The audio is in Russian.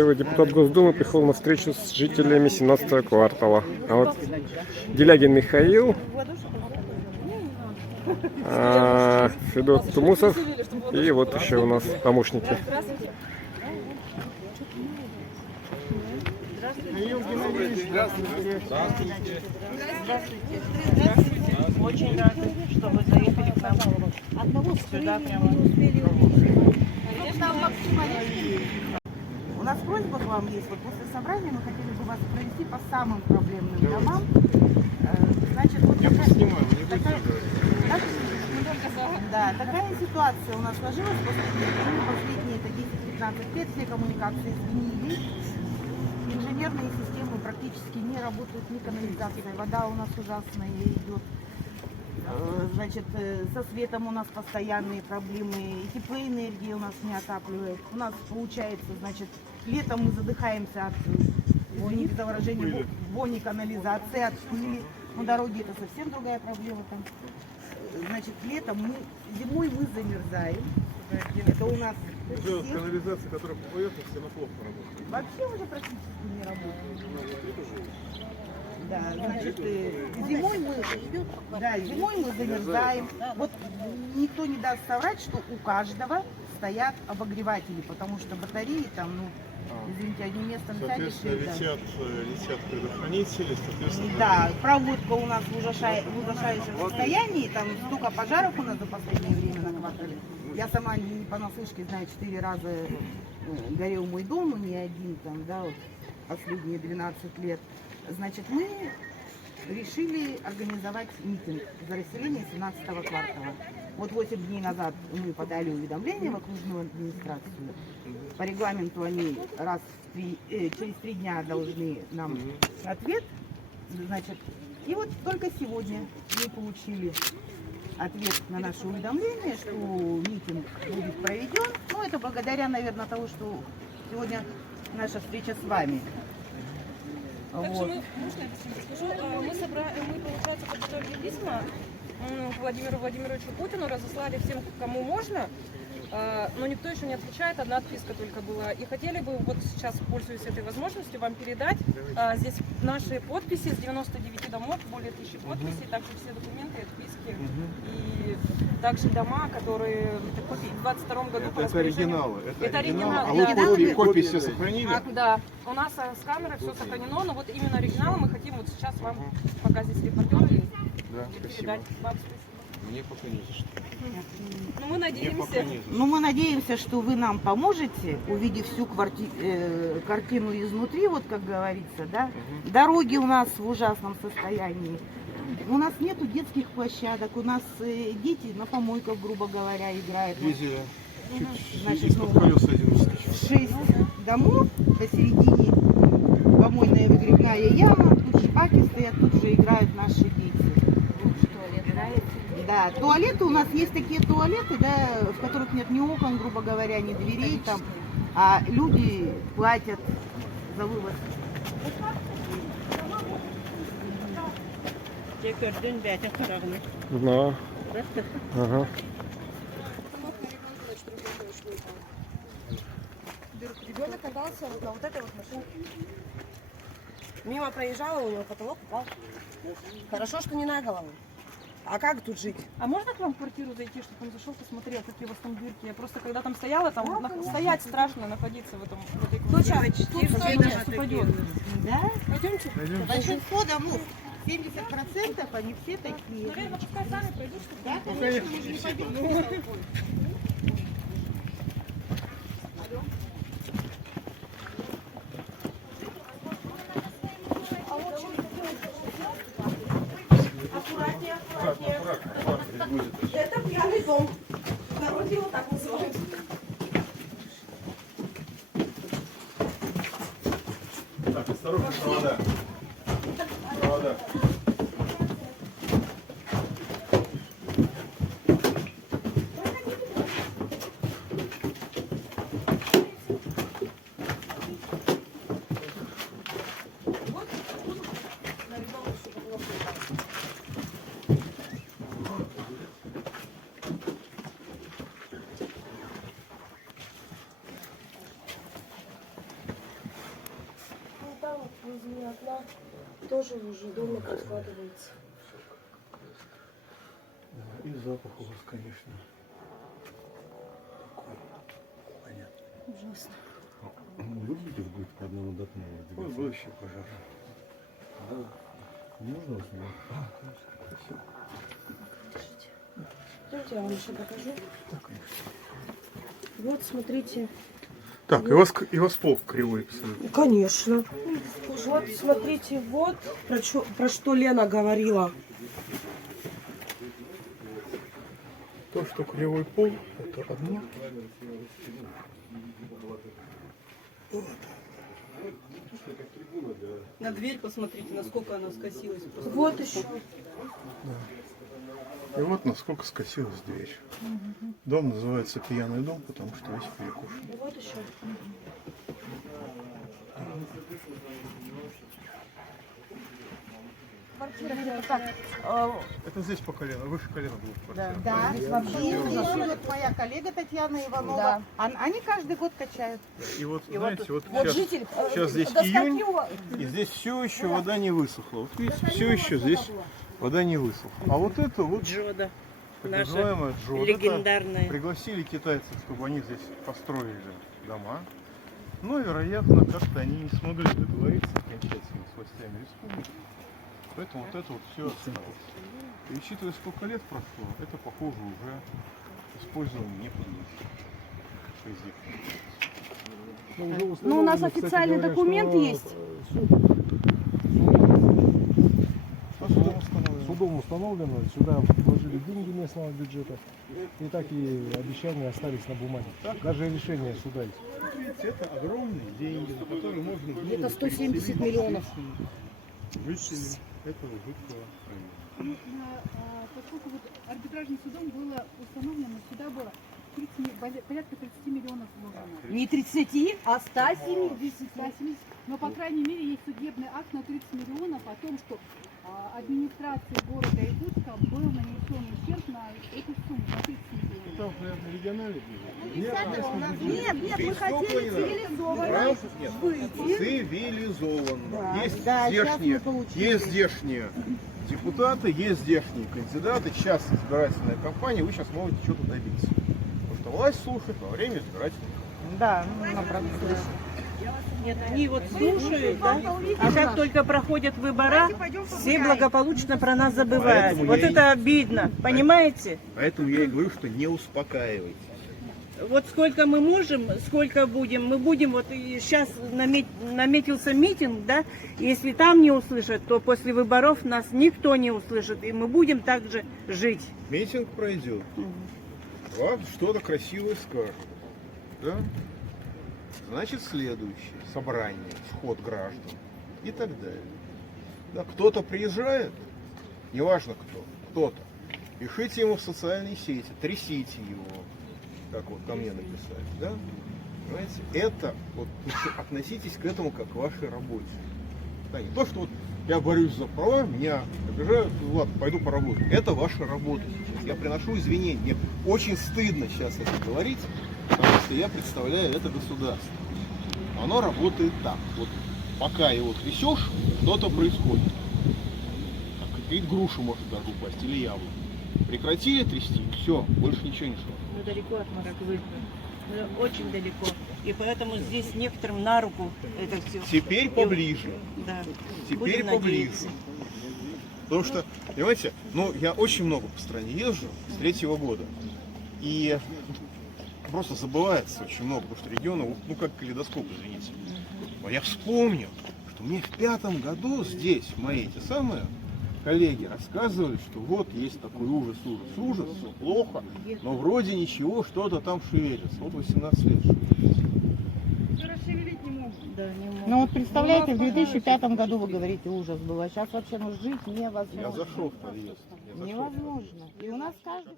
Депутат Госдумы приехал на встречу с жителями 17-го квартала. А вот Делягин Михаил, Федот Тумусов и вот еще у нас помощники. Здравствуйте. Очень рады, что вы заехали к нам сюда прямо. У нас просьба к вам есть. Вот после собрания мы хотели бы вас провести по самым проблемным домам. Значит, вот такая ситуация у нас сложилась последние 10-15 лет. Все коммуникации сгнили. Инженерные системы практически не работают, ни канализация. Вода у нас ужасная идет. Значит, со светом у нас постоянные проблемы. И теплоэнергия у нас не отапливает. У нас получается, значит, летом мы задыхаемся от, извините за выражение, вони канализации, от пыли. Но дороги это совсем другая проблема там. Значит, зимой мы замерзаем. Это у нас канализация, которая по поверхности, она плохо работает. вообще уже практически не работает. Да, значит, зимой мы замерзаем. Вот никто не даст соврать, что у каждого стоят обогреватели, потому что батареи там, извините, одним местом сядешь. Висят предохранители, соответственно. Да, проводка у нас в ужасающем состоянии, там столько пожаров у нас за последнее время на квартале. Я сама не понаслышке знаю, 4 раза горел мой дом, не один там, да, вот последние 12 лет. Значит, мы решили организовать митинг за расселение 17-го квартала. Вот 8 дней назад мы подали уведомление в окружную администрацию. По регламенту они через 3 дня должны нам ответ. Значит, и вот только сегодня мы получили ответ на наше уведомление, что митинг будет проведен. Ну, это благодаря, наверное, тому, что сегодня наша встреча с вами. Также можно я скажу, мы, получается, подготовили письма Владимиру Владимировичу Путину, разослали всем, кому можно, но никто еще не отвечает, одна отписка только была. И хотели бы, вот сейчас, пользуясь этой возможностью, вам передать здесь наши подписи с 99 домов, более 1000 подписей, также все документы, отписки и также дома, которые в 22 году... Это оригиналы. Это оригиналы. А вы копии все сохранили? Да, у нас с камерой все сохранено, но вот именно оригиналы мы хотим вот сейчас вам, пока здесь репортеры есть, передать вам. Мне пока не за что. Ну, мы надеемся. Мы надеемся, что вы нам поможете, увидев всю картину изнутри, вот как говорится, да. Дороги у нас в ужасном состоянии. У нас нету детских площадок, у нас дети на помойках, грубо говоря, играют. Видели? Значит, Из-под колес один выскочил. 6 домов, посередине помойная выгребная яма, тут шпаки стоят, тут же играют наши дети. Да, туалеты, у нас есть такие туалеты, да, в которых нет ни окон, грубо говоря, ни дверей там, а люди платят за вывоз. Да. Ага. Ребенок катался на вот этой вот машине. Мимо проезжала, у него потолок упал. Хорошо, что не на голову. А как тут жить? А можно к вам в квартиру зайти, чтобы он зашел, посмотрел, какие у вас там дырки? Я просто когда там стояла, там стоять страшно, находиться в этой квартире. Тут стойте, упадет. Да? Пойдемте. Большинство домов, 70% они все такие. Наверное, пускай сами пройдут, чтобы... Да, конечно, мы же не пойдем. Это пьяный дом. В народе его так называют. Так, осторожно, провода. Провода. вот возле окна тоже уже домик раскладывается. Да, и запах у вас, конечно. Такой. Понятно. Ужасно. Выглядит будет по одному датному. Вот будущий пожар. Не нужно вас Давайте я вам еще покажу. Вот, смотрите. Так, и у вас пол кривой абсолютно. Конечно. Вот, смотрите, вот про что Лена говорила. То, что кривой пол, это одно. На дверь посмотрите, насколько она скосилась. Просто. Вот еще. И вот насколько скосилась дверь. Дом называется пьяный дом, потому что весь перекушен. Вот еще. Квартира где-то так. Это здесь по колено, выше колена будет квартира. Да, здесь живет моя коллега Татьяна Иванова. Да. Они каждый год качают. И вот, знаете, вот Вот сейчас, житель. сейчас здесь до июнь, скольки и здесь все еще вода не высохла. Вот видите, все еще здесь вода не высохла. А вот это вот Джода. так Наша называемая Джода. легендарная. Пригласили китайцев, чтобы они здесь построили дома. Но, вероятно, как-то они не смогли договориться окончательно с властями республики. Поэтому вот это вот все осталось. И учитывая, сколько лет прошло, это, похоже, уже использование не подлежит. Ну, у нас официальный документ есть. Судом установлено, сюда вложили деньги местного бюджета, и так и обещания остались на бумаге. Даже решение суда есть. Видите, это огромные деньги, на которые можно было Это 170 миллионов. жителей этого жуткого района. Поскольку вот арбитражным судом было установлено, сюда было порядка 30 миллионов вложено. Не 30, а 170. 170. Но, по крайней мере, есть судебный акт на 30 миллионов о том, что администрации города Иркутска был нанесен ущерб на эту сумму, на 30 миллионов. Там, наверное, региональный бюджет. Нет, мы хотели цивилизованно выйти. Цивилизованно. Есть да, сейчас здешние, мы получили. есть здешние депутаты, есть здешние кандидаты. Сейчас избирательная кампания, вы сейчас можете что-то добиться. Потому что власть слушает во время избирательной кампании. Да, на правительстве. Нет, они вот слушают, да? А как только проходят выбора, все благополучно про нас забывают. Поэтому Вот я и- это обидно, понимаете? Поэтому я и говорю, что не успокаивайтесь. Вот сколько мы можем, сколько будем, мы будем, вот сейчас наметился митинг, да, если там не услышат, то после выборов нас никто не услышит, и мы будем также жить. Митинг пройдет. Вам что-то красивое скажут. Да? Значит, следующее. Собрание, сход граждан и так далее. Да, кто-то приезжает, неважно кто, кто-то. Пишите ему в социальные сети, трясите его, как вот ко мне написали. Да? Понимаете? Это, вот, относитесь к этому как к вашей работе. Да, не то, что вот я борюсь за права, меня обижают, ну, ладно, пойду поработаю. Это ваша работа сейчас. Я приношу извинения. Мне очень стыдно сейчас это говорить, потому что я представляю это государство. Оно работает так. Вот пока его трясешь, что-то происходит. Какие-то груши может даже упасть или яблоко. Прекратили трясти, все, больше ничего не шло. Мы далеко от Москвы, мы очень далеко, и поэтому здесь некоторым на руку это все. Теперь поближе. Да. Теперь Будем поближе. надеяться. Потому что, понимаете, ну я очень много по стране езжу с 3-го года. И просто забывается очень много, потому что регионы, ну как калейдоскоп, извините. Но я вспомнил, что мне в 5-м году здесь мои эти самые коллеги рассказывали, что вот есть такой ужас, все плохо, но вроде ничего, что-то там шевелится. Вот 18 лет шевелится. Да, не могут. Ну вот представляете, в 2005 году вы говорите, ужас был, а сейчас вообще жить невозможно. Я зашел в подъезд. Невозможно. И у нас каждый...